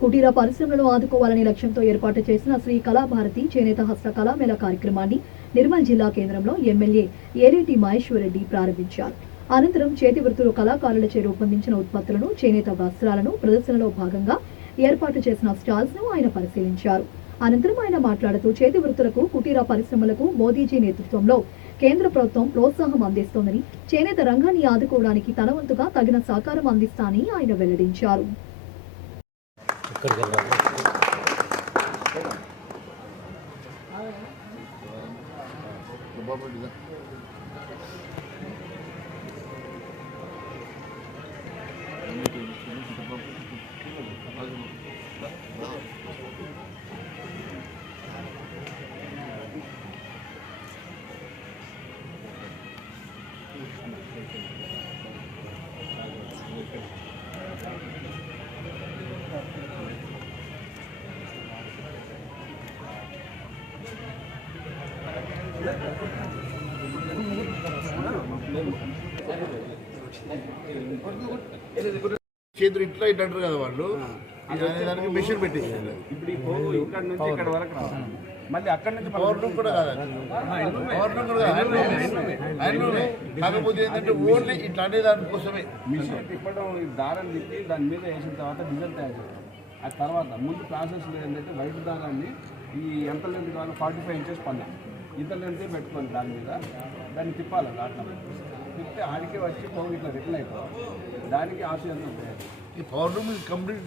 కుటీర పరిశ్రమలను ఆదుకోవాలనే లక్ష్యంతో ఏర్పాటు చేసిన శ్రీ కళాభారతి చేనేత హస్త కళామేళ కార్యక్రమాన్ని నిర్మల్ జిల్లా కేంద్రంలో ఎమ్మెల్యే ఏలేటి మహేశ్వరరెడ్డి ప్రారంభించారు. అనంతరం చేతి వృత్తులు కళాకారులచే రూపొందించిన ఉత్పత్తులను, చేనేత వస్త్రాలను ప్రదర్శనలో భాగంగా ఏర్పాటు చేసిన స్టాల్స్ ను ఆయన పరిశీలించారు. అనంతరం ఆయన మాట్లాడుతూ చేతి వృత్తులకు, కుటీర పరిశ్రమలకు మోదీజీ నేతృత్వంలో కేంద్ర ప్రభుత్వం ప్రోత్సాహం అందిస్తోందని, చేనేత రంగాన్ని ఆదుకోవడానికి తన వంతుగా తగిన సహకారం అందిస్తానని ఆయన వెల్లడించారు. చేతులు ఇట్లా ఇట్లా అంటారు కదా వాళ్ళు, దానికి మెషిన్ పెట్టేసారు. ఇప్పుడు ఈ పోగు ఇక్కడ నుంచి ఇక్కడ వరకు రావాలి, మళ్ళీ అక్కడ నుంచి పవర్ లూమ్ కూడా కాదు, కాకపోతే ఏంటంటే ఓన్లీ ఇట్లాంటి దానికోసమే మిషన్ తిప్పడం, దారం తిప్పి దాని మీద వేసిన తర్వాత డిజైన్ తయారు చేయాలి. ఆ తర్వాత ముందు ప్రాసెస్లో ఏంటంటే వైట్ దారాన్ని ఈ ఎంత లెంత్ కావాలి 45 ఇంచెస్ పన్నా ఇంత లెంతే పెట్టుకోండి, దాని మీద దాన్ని తిప్పాలి. అట్లా తిప్పితే ఆడికే వచ్చి పోగు ఇట్లా రిటర్న్ అయిపోవాలి. దానికి ఆశ ఎంత ఈ పవర్ లూమ్ కంప్లీట్